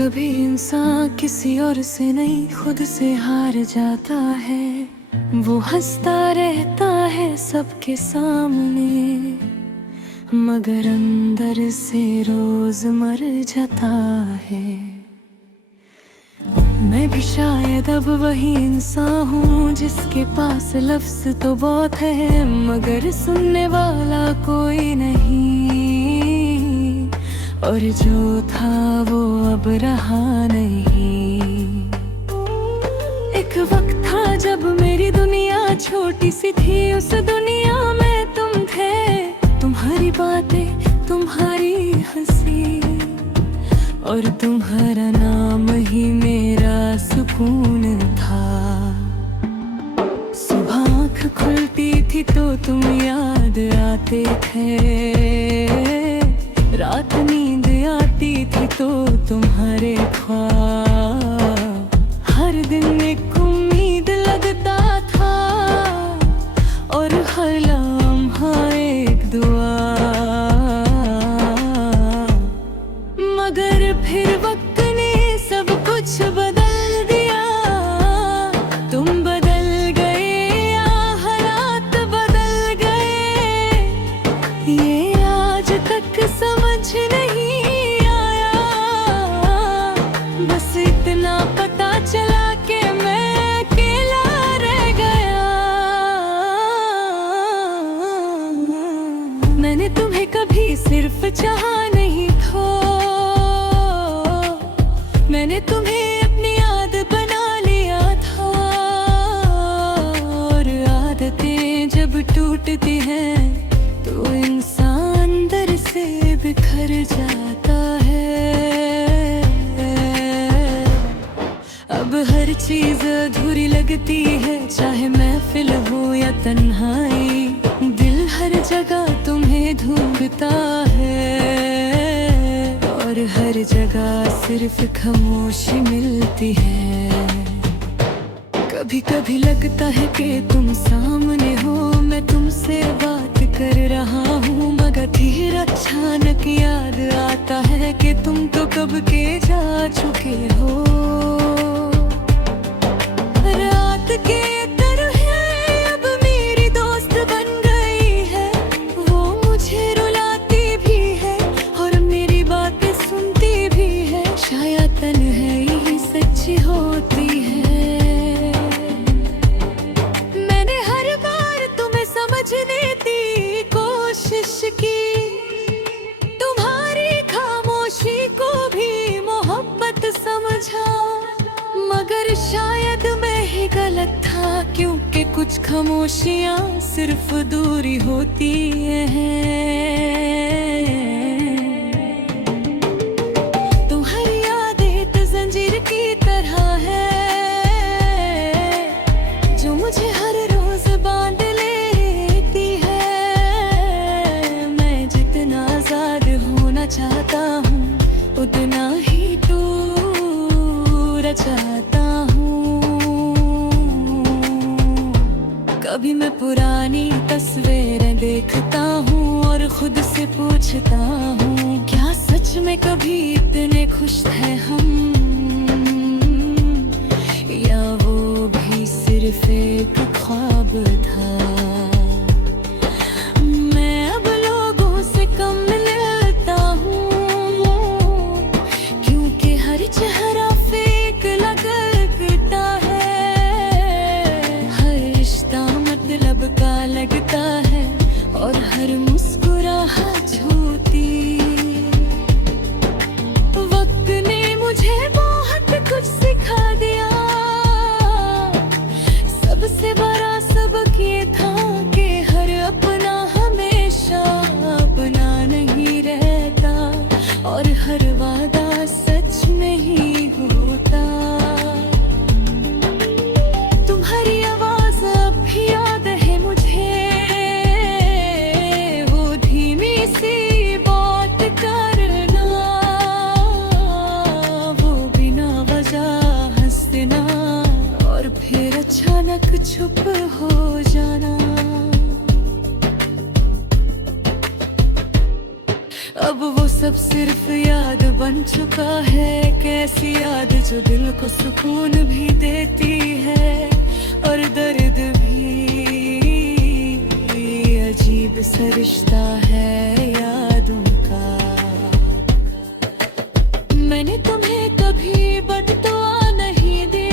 कभी इंसान किसी और से नहीं खुद से हार जाता है। वो हंसता रहता है सबके सामने, मगर अंदर से रोज मर जाता है। मैं भी शायद अब वही इंसान हूँ जिसके पास लफ्ज तो बहुत है, मगर सुनने वाला कोई नहीं। और जो था वो अब रहा नहीं। एक वक्त था जब मेरी दुनिया छोटी सी थी, उस दुनिया में तुम थे। तुम्हारी बातें, तुम्हारी हंसी और तुम्हारा नाम ही मेरा सुकून था। सुबह आँख खुलती थी तो तुम याद आते थे, रात नींद आती थी तो तुम्हारे ख्वाब। हर दिन एक उम्मीद लगता था और हर लम्हा एक दुआ। मगर फिर वक्त ने सब कुछ बदल दिया। तुम बदल गए या हालात बदल गए, ये आज तक समझ नहीं आया। बस इतना पता चला कि मैं अकेला रह गया। मैंने तुम्हें कभी सिर्फ चाहा नहीं था, मैंने तुम्हें अपनी याद बना लिया था। और आदतें जब टूटती हैं तो इंसान अंदर से बिखर जाता है। अब हर चीज अधूरी लगती है, चाहे महफिल हो या तन्हाई। दिल हर जगह तुम्हें ढूंढता है और हर जगह सिर्फ खामोशी मिलती है। कभी कभी लगता है कि तुम सामने हो, मैं तुमसे बात कर रहा हूँ, मगर फिर अचानक याद आता है कि तुम तो कब के जा चुके हो। रात के तरह अब मेरी दोस्त बन गई है, वो मुझे रुलाती भी है और मेरी बातें सुनती भी है। शायद तन्हाई सच्ची होती है। मैंने हर बार तुम्हें समझने की कोशिश की, तुम्हारी खामोशी को भी मोहब्बत समझा। मगर शायद मैं ही गलत था, क्योंकि कुछ खामोशियाँ सिर्फ दूरी होती हैं। तुम्हारी यादें तो जंजीर की तरह है, जो मुझे हर रोज बांध लेती है। मैं जितना आजाद होना चाहता हूँ उतना ही दूर चाहता हूँ। कभी मैं पुरानी तस्वीरें देखता हूँ और खुद से पूछता हूँ, क्या सच में कभी इतने खुश थे हम, या वो भी सिर्फ एक ख्वाब था। मैं अब लोगों से कम मिलता हूँ, क्योंकि हर चेहरा फेक लगता है। हर रिश्ता मतलब का लगता है और हर मुस्कुराहट झूठी। वक्त ने मुझे बहुत कुछ सिखा दिया। सबसे बड़ा सबक ये था कि हर अपना हमेशा अपना नहीं रहता, और हर वादा सच में ही होता। तुम्हारी आवाज अब भी याद है मुझे, वो धीमी सी बात करना, वो बिना वजह हंसना और फिर अचानक चुप हो जाना। अब वो सब सिर्फ याद बन चुका है, कैसी याद जो दिल को सुकून भी देती है और दर्द भी। अजीब सा रिश्ता है यादों का। मैंने तुम्हें कभी बददुआ नहीं दी,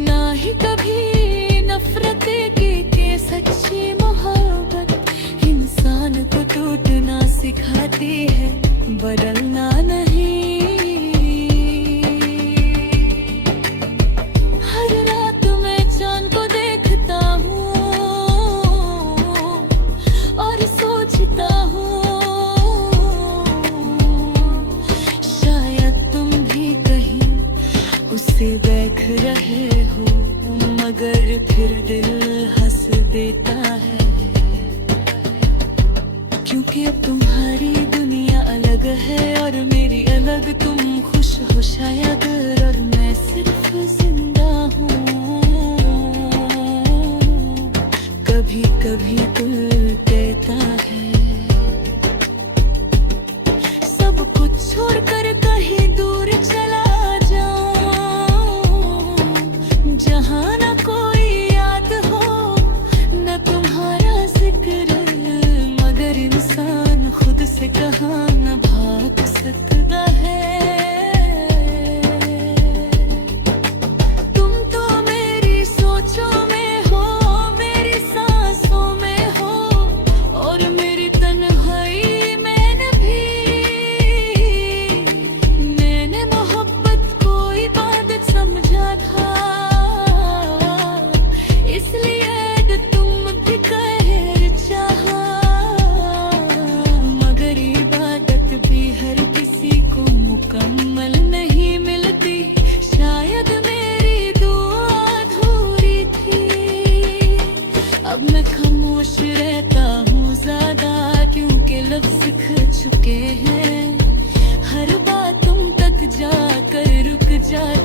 ना ही कभी नफरत की के सच्ची मोहब्बत इंसान को टूटना सिखाती है, बदलना नहीं। हर रात मैं चांद को देखता हूँ और सोचता हूँ, शायद तुम भी कहीं उसे देख रहे हो, मगर फिर दिल हंस देता है। क्योंकि अब तुम्हारी दुनिया अलग है और मेरी अलग, तुम खुश हो शायद और मैं सिर्फ जिंदा हूँ। कभी कभी दिल कहता है सब कुछ छोड़कर कहीं दूर चला जाऊं, जहाँ न कोई याद हो न तुम्हारा जिक्र, मगर इंसान खुद से कहाँ न भाग सकता है। तुम तो मेरी सोचों में हो, मेरी सांसों में हो और मेरी तन्हाई में भी। मैंने मोहब्बत को इबादत समझा था, इसलिए तुम भी कहर चाहा, मगर इबादत भी हर किसी को मुकम्मल नहीं मिलती, शायद मेरी दुआ अधूरी थी। अब मैं खामोश रहता हूँ ज्यादा, क्योंकि लफ्ज खो चुके हैं, हर बात तुम तक जाकर रुक जाती